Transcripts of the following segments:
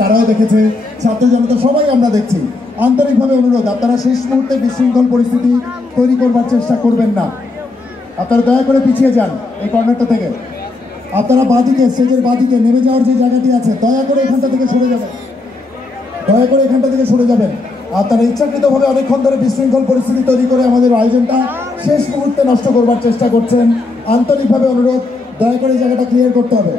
তারাও দেখেছে, ছাত্র জনতা সবাই আমরা দেখছি। আন্তরিকভাবে অনুরোধ, আপনারা শেষ মুহূর্তে বিশৃঙ্খল পরিস্থিতি তৈরি করবার চেষ্টা করবেন না। আপনারা দয়া করে পিছিয়ে যান এই কর্নারটা থেকে। আপনারা বাঁদিকে, স্টেজের বাঁদিকে নেমে যাওয়ার যে জায়গাটি আছে, দয়া করে এখানটা থেকে সরে যাবেন, দয়া করে এখানটা থেকে সরে যাবেন। আপনারা ইচ্ছাকৃতভাবে অনেকক্ষণ ধরে বিশৃঙ্খল পরিস্থিতি তৈরি করে আমাদের আয়োজনটা শেষ মুহূর্তে নষ্ট করবার চেষ্টা করছেন। আন্তরিকভাবে অনুরোধ, দয়া করে জায়গাটা ক্লিয়ার করতে হবে।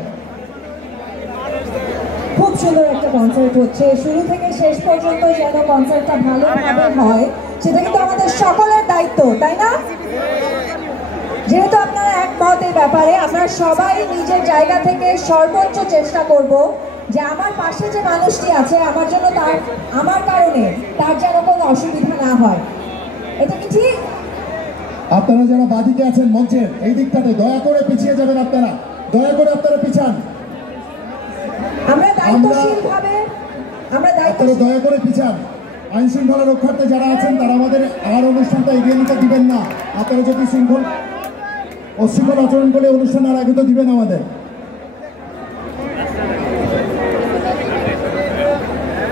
খুব সুন্দর একটা কনসার্ট হচ্ছে, শুরু থেকে শেষ পর্যন্ত যেন কনসার্টটা ভালোভাবে হয় সেটা কিন্তু আমাদের সকলের দায়িত্ব, তাই না? যেহেতু আপনারা একমত এই ব্যাপারে, আমরা সবাই নিজের জায়গা থেকে সর্বোচ্চ চেষ্টা করব যে আমার পাশে যে মানুষটি আছে আমার জন্য, আমার কারণে তার যেন কোনো অসুবিধা না হয়। এটা কি ঠিক? আপনারা যারা বাদিকে আছেন মঞ্চের এই দিকটাতে, দয়া করে পিছিয়ে যাবেন। আপনারা দয়া করে আপনারা পিছান। আমরা দায়িত্বশীলভাবে, দয়া করে পিছান। আইন শৃঙ্খলা রক্ষার্থে যারা আছেন তারা আমাদের আর অনুষ্ঠানটা এগিয়ে নিতে দিবেন না। আপনারা যদি অশৃঙ্খল আচরণ করে অনুষ্ঠান আর আগে তো দিবেন আমাদের।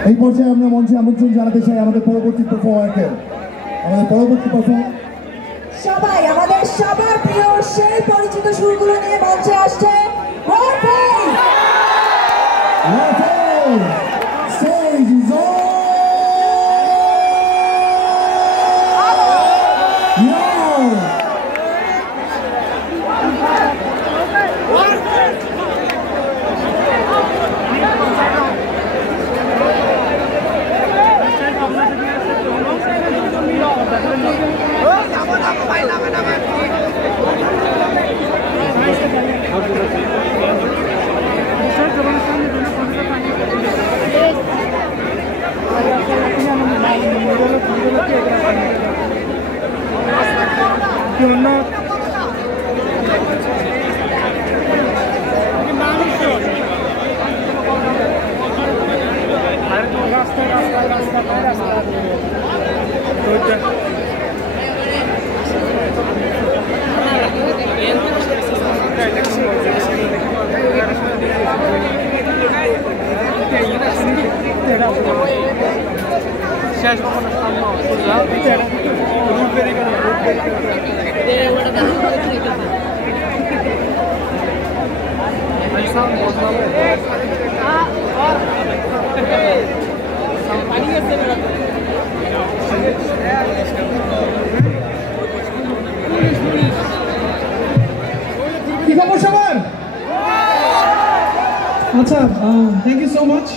এই পর্যায়ে আমরা মঞ্চে আমন্ত্রণ জানাতে চাই আমাদের পরবর্তী পারফর্মারকে। সবাই আমাদের সবার প্রিয় সেই পরিচিত সুরগুলো নিয়ে মঞ্চে আসছে। Thank you so much.